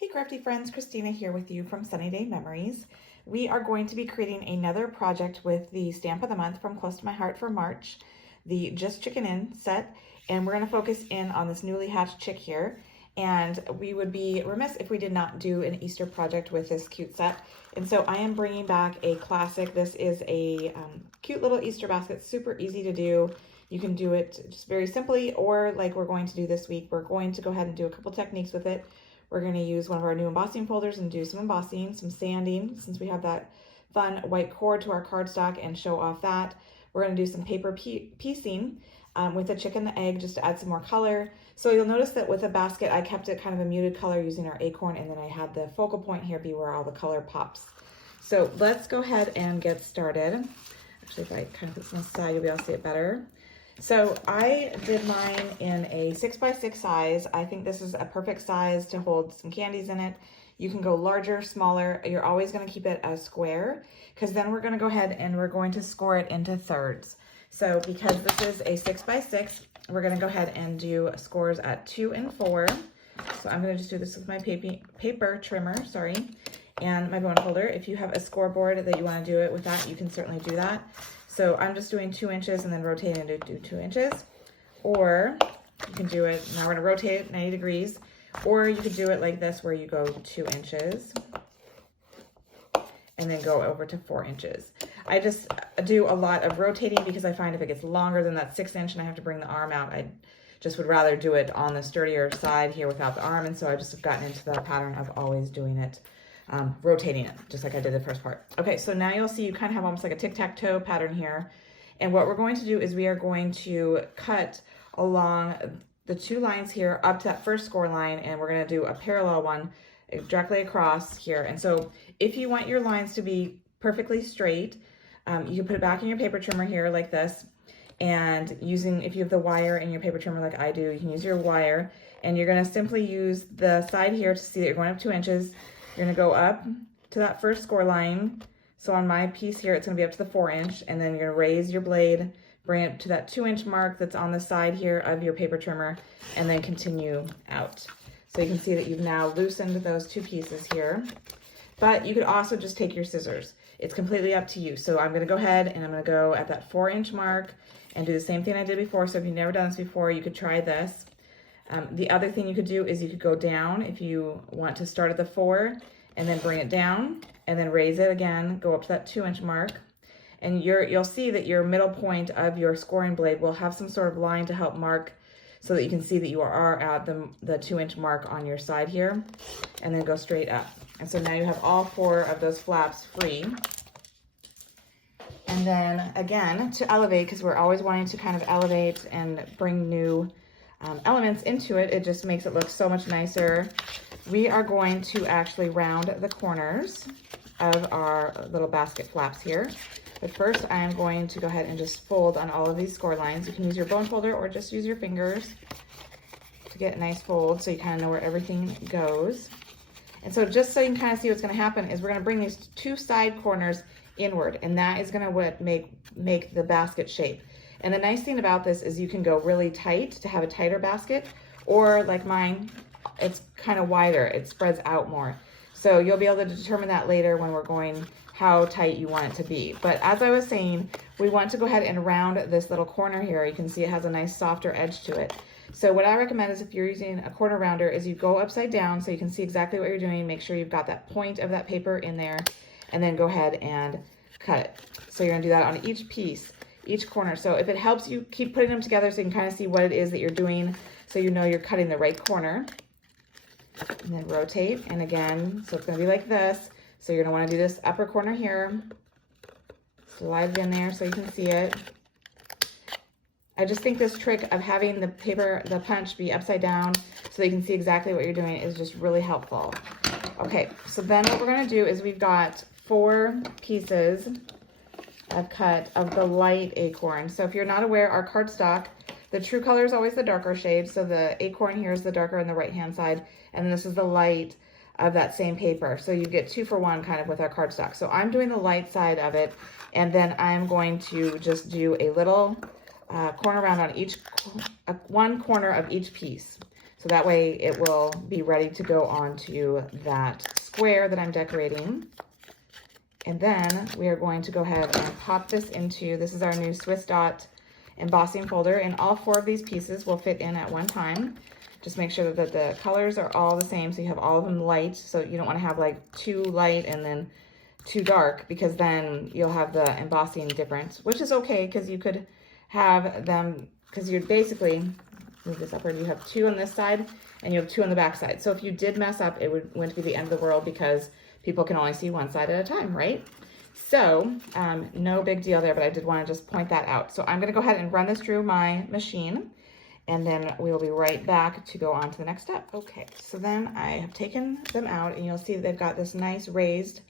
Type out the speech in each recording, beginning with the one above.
Hey crafty friends, Christina here with you from SunnyDay Memories. We are going to be creating another project with the Stamp of the Month from Close to My Heart for March, the Just Chicken In set, and we're going to focus in on this newly hatched chick here. And we would be remiss if we did not do an Easter project with this cute set. And so I am bringing back a classic. This is a cute little Easter basket, super easy to do. You can do it just very simply, or like we're going to do this week, we're going to go ahead and do a couple techniques with it. We're going to use one of our new embossing folders and do some embossing, some sanding, since we have that fun white cord to our cardstock, and show off that. We're going to do some paper piecing with the chicken and the egg just to add some more color. So you'll notice that with the basket, I kept it kind of a muted color using our Acorn, and then I had the focal point here be where all the color pops. So let's go ahead and get started. Actually, if I kind of put this on the side, you'll be able to see it better. So I did mine in a 6x6 size. I think this is a perfect size to hold some candies in it. You can go larger, smaller. You're always going to keep it a square, because then we're going to go ahead and we're going to score it into thirds. So because this is a 6x6, we're going to go ahead and do scores at 2 and 4. So I'm going to just do this with my paper trimmer, and my bone folder. If you have a scoreboard that you want to do it with that, you can certainly do that. So I'm just doing 2 inches and then rotating to do 2 inches. Or you can do it, now we're gonna rotate it 90 degrees. Or you could do it like this, where you go 2 inches and then go over to 4 inches. I just do a lot of rotating because I find if it gets longer than that 6 inch and I have to bring the arm out, I just would rather do it on the sturdier side here without the arm. And so I just have gotten into the pattern of always doing it rotating it, just like I did the first part. Okay, so now you'll see you kind of have almost like a tic-tac-toe pattern here. And what we're going to do is we are going to cut along the 2 lines here up to that first score line, and we're going to do a parallel one directly across here. And so if you want your lines to be perfectly straight, you can put it back in your paper trimmer here like this, and if you have the wire in your paper trimmer like I do, you can use your wire, and you're going to simply use the side here to see that you're going up 2 inches. You're going to go up to that first score line. So on my piece here, it's going to be up to the 4 inch, and then you're going to raise your blade, bring it to that 2 inch mark that's on the side here of your paper trimmer, and then continue out. So you can see that you've now loosened those 2 pieces here. But you could also just take your scissors. It's completely up to you. So I'm going to go ahead and I'm going to go at that 4 inch mark and do the same thing I did before. So if you've never done this before, you could try this. The other thing you could do is you could go down if you want to start at the 4 and then bring it down and then raise it again, go up to that 2 inch mark. And you'll see that your middle point of your scoring blade will have some sort of line to help mark so that you can see that you are at the 2 inch mark on your side here, and then go straight up. And so now you have all 4 of those flaps free. And then again, to elevate, because we're always wanting to kind of elevate and bring new elements into it, it just makes it look so much nicer. We are going to actually round the corners of our little basket flaps here. But first I am going to go ahead and just fold on all of these score lines. You can use your bone folder or just use your fingers to get a nice fold so you kind of know where everything goes. And so just so you can kind of see what's going to happen is we're going to bring these 2 side corners inward, and that is going to make the basket shape. And the nice thing about this is you can go really tight to have a tighter basket, or like mine, it's kind of wider, it spreads out more. So you'll be able to determine that later when we're going how tight you want it to be. But as I was saying, we want to go ahead and round this little corner here. You can see it has a nice softer edge to it. So what I recommend is if you're using a corner rounder is you go upside down so you can see exactly what you're doing. Make sure you've got that point of that paper in there, and then go ahead and cut it. So you're gonna do that on each piece, each corner. So if it helps you, keep putting them together so you can kind of see what it is that you're doing, so you know you're cutting the right corner. And then rotate, and again, so it's going to be like this. So you're going to want to do this upper corner here, slide it in there so you can see it. I just think this trick of having the punch be upside down so you can see exactly what you're doing is just really helpful. Okay, so then what we're going to do is we've got 4 pieces I've cut of the light Acorn. So if you're not aware, our cardstock, the true color is always the darker shade. So the Acorn here is the darker on the right hand side, and this is the light of that same paper. So you get 2 for 1 kind of with our cardstock. So I'm doing the light side of it, and then I'm going to just do a little corner round on one corner of each piece. So that way it will be ready to go onto that square that I'm decorating. And then we are going to go ahead and pop this into, this is our new Swiss Dot embossing folder, and all 4 of these pieces will fit in at one time. Just make sure that the colors are all the same, so you have all of them light, so you don't want to have like too light and then too dark, because then you'll have the embossing difference, which is okay, because you could have them, because you're basically, move this upward, you have 2 on this side and you have 2 on the back side. So if you did mess up, it wouldn't be the end of the world, because people can only see one side at a time, right? So no big deal there, but I did want to just point that out. So I'm going to go ahead and run this through my machine, and then we'll be right back to go on to the next step. Okay, so then I have taken them out, and you'll see that they've got this nice raised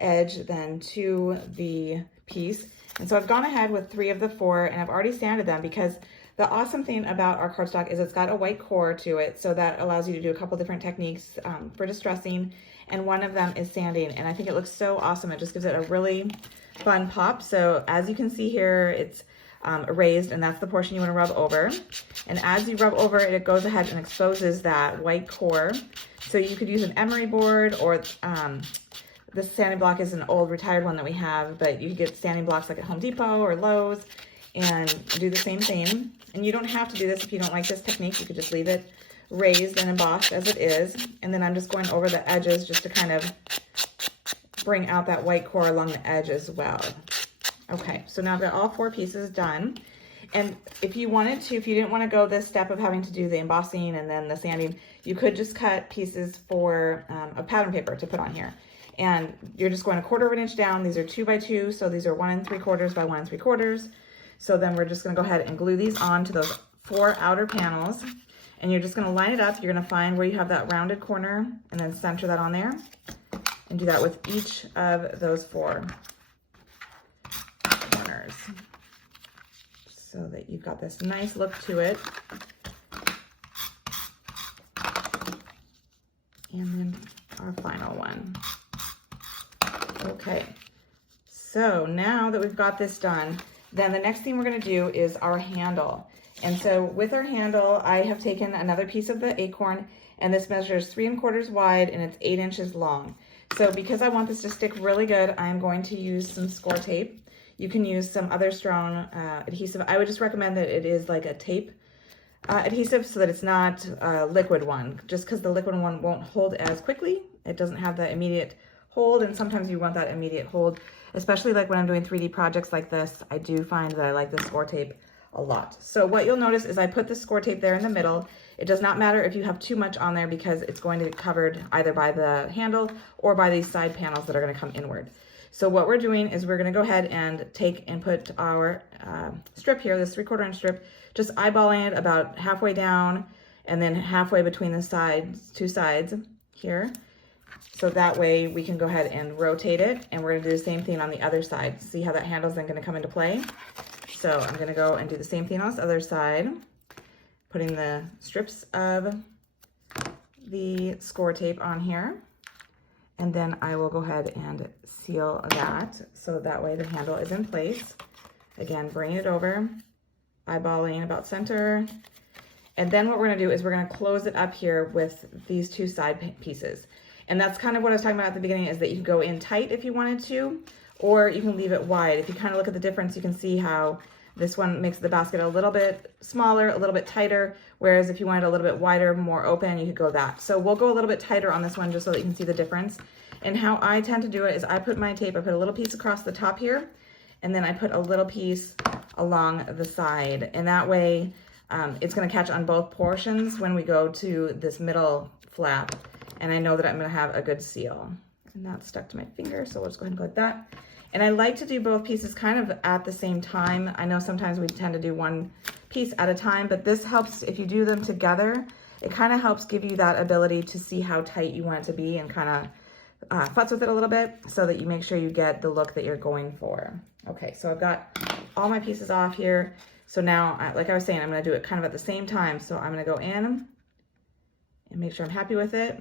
edge then to the piece. And so I've gone ahead with 3 of the 4, and I've already sanded them, because the awesome thing about our cardstock is it's got a white core to it, so that allows you to do a couple different techniques for distressing, and one of them is sanding, and I think it looks so awesome. It just gives it a really fun pop. So as you can see here, it's raised, and that's the portion you want to rub over. And as you rub over it, it goes ahead and exposes that white core. So you could use an emery board, or this sanding block is an old retired one that we have, but you could get sanding blocks like at Home Depot or Lowe's and do the same thing. And you don't have to do this if you don't like this technique. You could just leave it raised and embossed as it is. And then I'm just going over the edges just to kind of bring out that white core along the edge as well. Okay, so now I've got all 4 pieces done. And if you wanted to, if you didn't want to go this step of having to do the embossing and then the sanding, you could just cut pieces for a pattern paper to put on here. And you're just going 1/4 of an inch down. These are 2 by 2, so these are 1 3/4 by 1 3/4. So then we're just going to go ahead and glue these on to those 4 outer panels. And you're just going to line it up. You're going to find where you have that rounded corner and then center that on there. And do that with each of those 4 corners, so that you've got this nice look to it. And then our final one. Okay, so now that we've got this done, then the next thing we're going to do is our handle. And so with our handle, I have taken another piece of the Acorn, and this measures 3 1/4 wide and it's 8 inches long. So because I want this to stick really good, I'm going to use some score tape. You can use some other strong adhesive. I would just recommend that it is like a tape adhesive, so that it's not a liquid one, just because the liquid one won't hold as quickly. It doesn't have the immediate hold, and sometimes you want that immediate hold, especially like when I'm doing 3D projects like this. I do find that I like the score tape a lot. So what you'll notice is I put the score tape there in the middle. It does not matter if you have too much on there, because it's going to be covered either by the handle or by these side panels that are going to come inward. So what we're doing is we're going to go ahead and take and put our strip here, this 3/4 inch strip, just eyeballing it about halfway down and then halfway between the sides, 2 sides here. So that way we can go ahead and rotate it, and we're going to do the same thing on the other side. See how that handle's then going to come into play? So I'm going to go and do the same thing on this other side, putting the strips of the score tape on here, and then I will go ahead and seal that, so that way the handle is in place. Again, bring it over, eyeballing about center, and then what we're going to do is we're going to close it up here with these 2 side pieces. And that's kind of what I was talking about at the beginning, is that you can go in tight if you wanted to, or you can leave it wide. If you kind of look at the difference, you can see how this one makes the basket a little bit smaller, a little bit tighter, whereas if you wanted a little bit wider, more open, you could go that. So we'll go a little bit tighter on this one just so that you can see the difference. And how I tend to do it is I put my tape, I put a little piece across the top here, and then I put a little piece along the side. And that way it's going to catch on both portions when we go to this middle flap. And I know that I'm going to have a good seal. And that's stuck to my finger, so we'll just go ahead and go like that. And I like to do both pieces kind of at the same time. I know sometimes we tend to do one piece at a time, but this helps if you do them together. It kind of helps give you that ability to see how tight you want it to be, and kind of futz with it a little bit, so that you make sure you get the look that you're going for. Okay, so I've got all my pieces off here. So now, like I was saying, I'm going to do it kind of at the same time. So I'm going to go in and make sure I'm happy with it.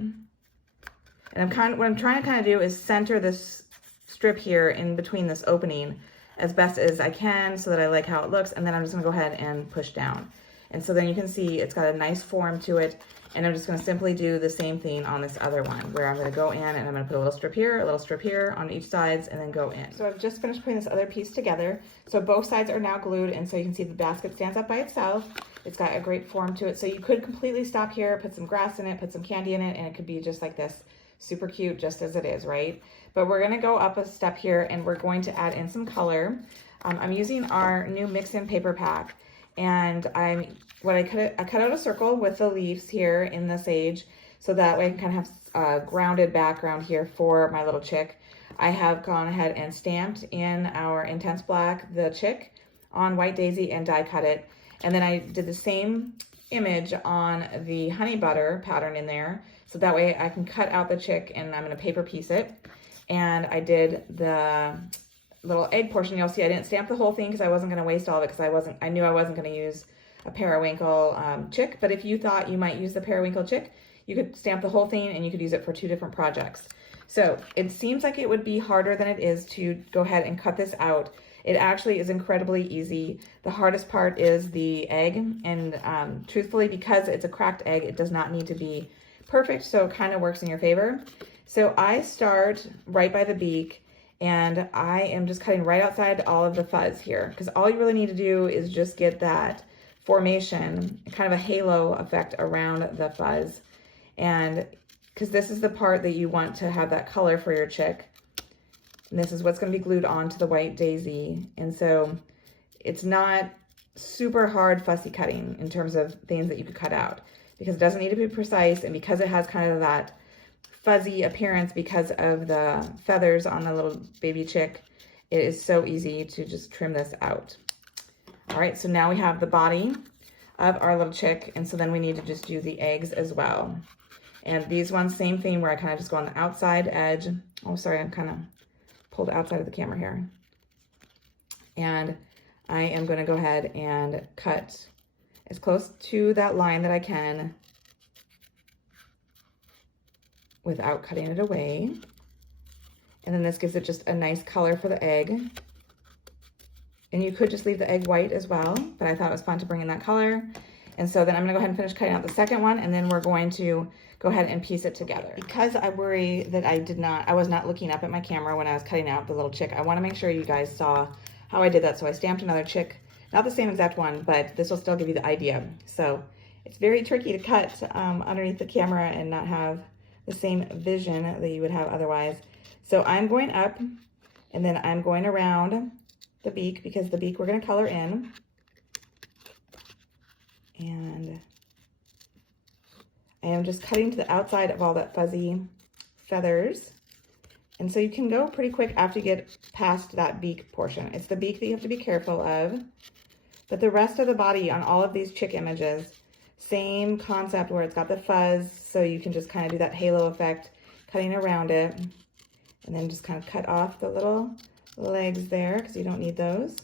And what I'm trying to kind of do is center this strip here in between this opening as best as I can, so that I like how it looks. And then I'm just going to go ahead and push down. And so then you can see it's got a nice form to it. And I'm just gonna simply do the same thing on this other one, where I'm gonna go in and I'm gonna put a little strip here, a little strip here on each sides, and then go in. So I've just finished putting this other piece together. So both sides are now glued, and so you can see the basket stands up by itself. It's got a great form to it. So you could completely stop here, put some grass in it, put some candy in it, and it could be just like this, super cute, just as it is, right? But we're gonna go up a step here, and we're going to add in some color. I'm using our new mix-in paper pack, and I cut out a circle with the leaves here in the sage, so that way I can kind of have a grounded background here for my little chick. I have gone ahead and stamped in our Intense Black, the chick, on White Daisy and die cut it. And then I did the same image on the honey butter pattern in there, so that way I can cut out the chick and I'm gonna paper piece it. And I did the little egg portion. You'll see I didn't stamp the whole thing because I wasn't gonna waste all of it, because I knew I wasn't gonna use a periwinkle chick. But if you thought you might use the periwinkle chick, you could stamp the whole thing and you could use it for 2 different projects. So it seems like it would be harder than it is to go ahead and cut this out. It actually is incredibly easy. The hardest part is the egg, and truthfully, because it's a cracked egg, it does not need to be perfect, so it kind of works in your favor. So I start right by the beak, and I am just cutting right outside all of the fuzz here, because all you really need to do is just get that formation, kind of a halo effect around the fuzz. And because this is the part that you want to have that color for your chick. And this is what's going to be glued onto the White Daisy. And so it's not super hard fussy cutting in terms of things that you could cut out, because it doesn't need to be precise, and because it has kind of that fuzzy appearance because of the feathers on the little baby chick, it is so easy to just trim this out. All right, so now we have the body of our little chick, and so then we need to just do the eggs as well. And these ones, same thing, where I kind of just go on the outside edge. Oh, sorry, I'm kind of pulled outside of the camera here. And I am going to go ahead and cut as close to that line that I can without cutting it away. And then this gives it just a nice color for the egg. And you could just leave the egg white as well, but I thought it was fun to bring in that color. And so then I'm gonna go ahead and finish cutting out the second one, and then we're going to go ahead and piece it together. Because I worry that I was not looking up at my camera when I was cutting out the little chick, I wanna make sure you guys saw how I did that. So I stamped another chick, not the same exact one, but this will still give you the idea. So it's very tricky to cut underneath the camera and not have the same vision that you would have otherwise. So I'm going up, and then I'm going around the beak, because the beak we're gonna color in. And I am just cutting to the outside of all that fuzzy feathers. And so you can go pretty quick after you get past that beak portion. It's the beak that you have to be careful of. But the rest of the body on all of these chick images, same concept, where it's got the fuzz, so you can just kind of do that halo effect, cutting around it. And then just kind of cut off the little legs there, because you don't need those.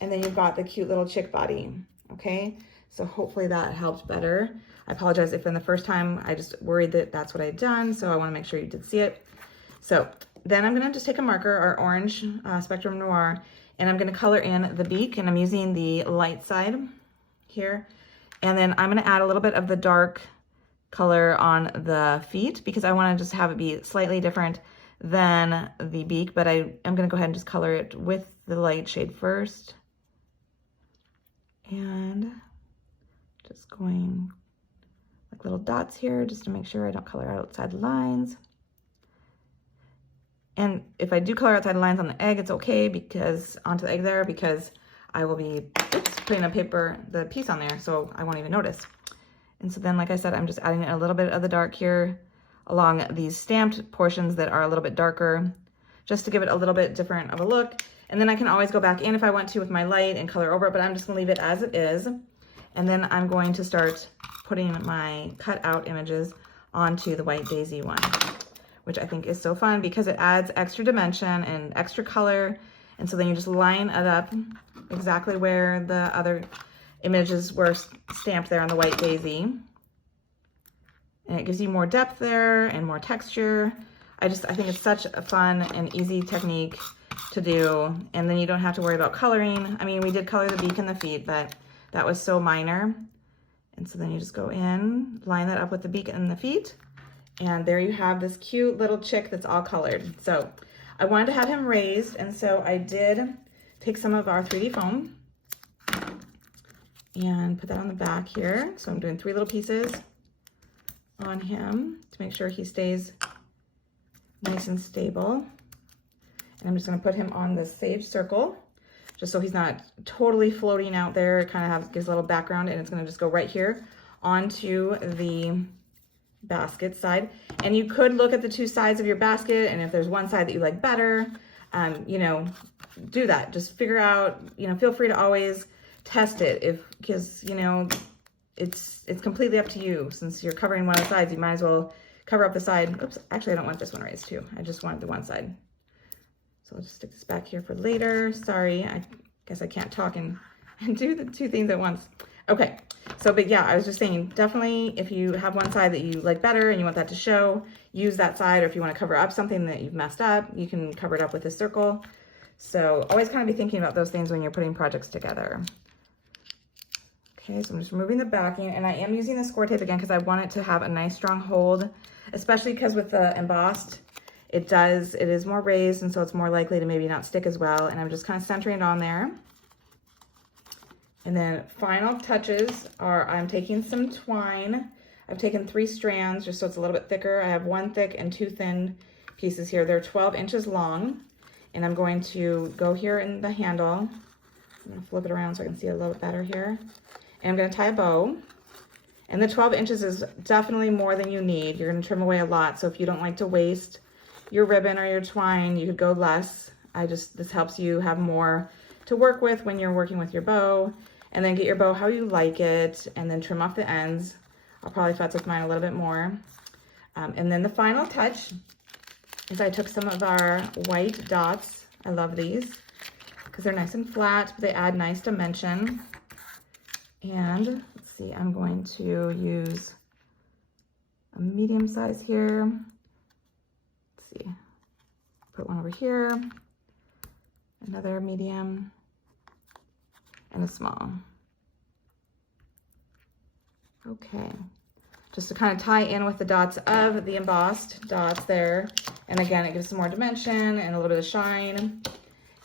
And then you've got the cute little chick body, okay? So hopefully that helped better. I apologize if in the first time I just worried that that's what I'd done, so I want to make sure you did see it. So then I'm going to just take a marker, our orange Spectrum Noir, and I'm going to color in the beak, and I'm using the light side here. And then I'm going to add a little bit of the dark color on the feet, because I want to just have it be slightly different than the beak, but I am going to go ahead and just color it with the light shade first. And just going like little dots here, just to make sure I don't color outside the lines. And if I do color outside the lines on the egg, it's okay, because onto the egg there, because I will be putting the piece on there, so I won't even notice. And so then, like I said, I'm just adding a little bit of the dark here along these stamped portions that are a little bit darker, just to give it a little bit different of a look. And then I can always go back in if I want to with my light and color over it, but I'm just gonna leave it as it is. And then I'm going to start putting my cut out images onto the White Daisy one, which I think is so fun because it adds extra dimension and extra color. And so then you just line it up exactly where the other images were stamped there on the White Daisy. And it gives you more depth there and more texture. I think it's such a fun and easy technique to do. And then you don't have to worry about coloring. I mean, we did color the beak and the feet, but that was so minor. And so then you just go in, line that up with the beak and the feet, and there you have this cute little chick that's all colored. So I wanted to have him raised, and so I did take some of our 3D foam and put that on the back here. So I'm doing 3 little pieces on him to make sure he stays nice and stable. And I'm just gonna put him on the sage circle, just so he's not totally floating out there. It kind of gives a little background, and it's gonna just go right here onto the basket side. And you could look at the 2 sides of your basket, and if there's one side that you like better, you know, do that. Just figure out, you know, feel free to always test it because, you know, it's completely up to you. Since you're covering one of the sides, you might as well cover up the side. Oops, actually I don't want this one raised too. I just wanted the one side. So I'll just stick this back here for later. Sorry, I guess I can't talk and do the 2 things at once. Okay, so, but yeah, I was just saying, definitely if you have one side that you like better and you want that to show, use that side. Or if you want to cover up something that you've messed up, you can cover it up with a circle. So always kind of be thinking about those things when you're putting projects together. Okay, so I'm just removing the backing, and I am using the score tape again because I want it to have a nice strong hold, especially because with the embossed, it is more raised, and so it's more likely to maybe not stick as well. And I'm just kind of centering it on there. And then final touches are, I'm taking some twine. I've taken 3 strands just so it's a little bit thicker. I have 1 thick and 2 thin pieces here. They're 12 inches long. And I'm going to go here in the handle. I'm gonna flip it around so I can see it a little bit better here. And I'm gonna tie a bow. And the 12 inches is definitely more than you need. You're gonna trim away a lot. So if you don't like to waste your ribbon or your twine, you could go less. This helps you have more to work with when you're working with your bow. And then get your bow how you like it, and then trim off the ends. I'll probably futz with mine a little bit more. And then the final touch is I took some of our white dots. I love these because they're nice and flat, but they add nice dimension. And let's see, I'm going to use a medium size here. Let's see, put one over here, another medium, and a small. Okay, just to kind of tie in with the dots of the embossed dots there. And again, it gives some more dimension and a little bit of shine.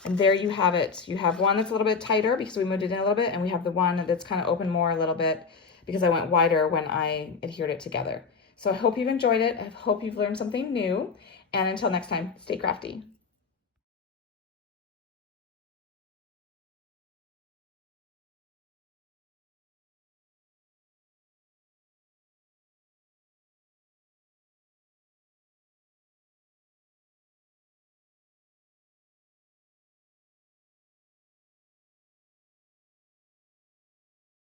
And there you have it. You have one that's a little bit tighter because we moved it in a little bit, and we have the one that's kind of open more a little bit because I went wider when I adhered it together. So I hope you've enjoyed it. I hope you've learned something new. And until next time, stay crafty.